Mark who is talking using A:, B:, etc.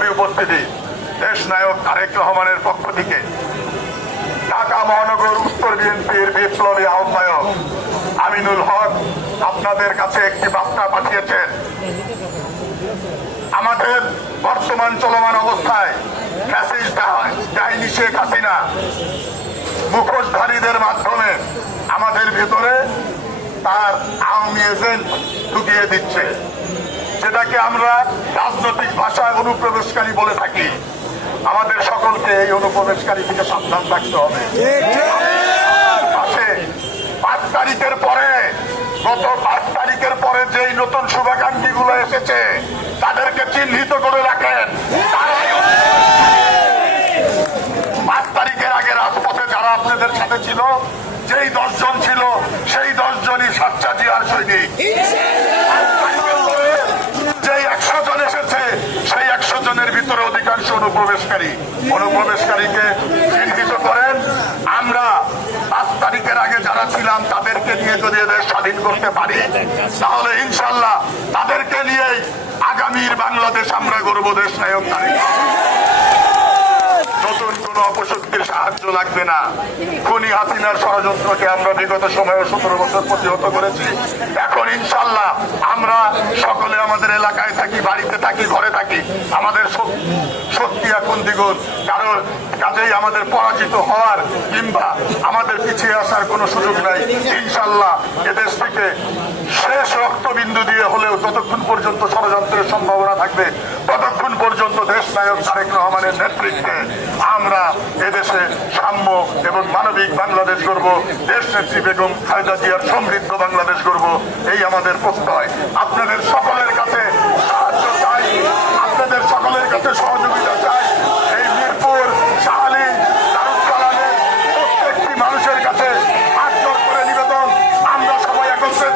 A: সবই উপস্থিতি। দেশ নায়ক তারেক রহমানের পক্ষ থেকে ঢাকা মহানগর উত্তর বিএনপির বিপ্লবী আহ্বায়ক আমিনুল হক আপনাদের কাছে একটি বার্তা পাঠিয়েছেন। আমাদের বর্তমান চলমান অবস্থায় মুখোশধারীদের মাধ্যমে আমাদের ভেতরে তার আওয়ামী এজেন্ট ঢুকিয়ে দিচ্ছে। যেটাকে আমরা রাজনৈতিক অনুপ্রবেশকারী বলে থাকি, আমাদের সকলকে এই অনুপ্রবেশকারী থেকে সাবধান থাকতে হবে। পাঁচ তারিখের পরে, গত পাঁচ তারিখের পরে নতুন শুভাকাঙ্ক্ষী গুলো এসেছে, তাদেরকে চিহ্নিত করে রাখেন। পাঁচ তারিখের আগে রাজপথে যারা আপনাদের সাথে ছিল, যেই দশজন ছিল, সেই দশজনই সাচ্চা জিয়ার সৈনিক পাঁচ তারিখের পরে যেই একশো জন এসেছে সেই একশো জনের ভিতরে অধিকাংশ অনুপ্রবেশকারী। অনুপ্রবেশকারীকে চিহ্নিত করেন। আমরা পাঁচ তারিখের আগে যারা ছিলাম, তাদেরকে নিয়ে যদি এদের স্বাধীন করতে পারি, তাহলে ইনশাল্লাহ তাদেরকে নিয়েই আগামীর বাংলাদেশ আমরা গর্ব দেশ নায়ক তারিখ কোন অপশক্তির সাহায্য লাগবে না। খুনি হাসিনার ষড়যন্ত্রকে আমরা বিগত সময়ে সতেরো বছর প্রতিহত করেছি। এখন ইনশাল্লাহ আমরা সকলে আমাদের এলাকায় থাকি, বাড়িতে থাকি, ঘরে থাকি। আমাদের শক্তি এখন দ্বিগুণ। কারণ কাজেই আমাদের পরাজিত হওয়ার কিংবা আমাদের পিছিয়ে আসার কোনো সুযোগ নাই। ইনশাল্লাহ এদেশ থেকে শেষ রক্তবিন্দু দিয়ে হলেও যতক্ষণ পর্যন্ত ষড়যন্ত্রের সম্ভাবনা থাকবে। ততক্ষণ পর্যন্ত দেশ নায়ক তারেক রহমানের নেতৃত্বে আমরা এদেশে সাম্য এবং মানবিক বাংলাদেশ গড়ব, দেশ নেত্রী বেগম খালেদা জিয়ার সমৃদ্ধ বাংলাদেশ গড়ব, এই আমাদের প্রত্যয়। আপনাদের সকলের কাছে সাহায্য চাই, আপনাদের সকলের কাছে সহযোগিতা চাই। এই মিরপুর দারুসালামের প্রত্যেকটি মানুষের কাছে হাত করে নিবেদন। আমরা সবাই একত্রে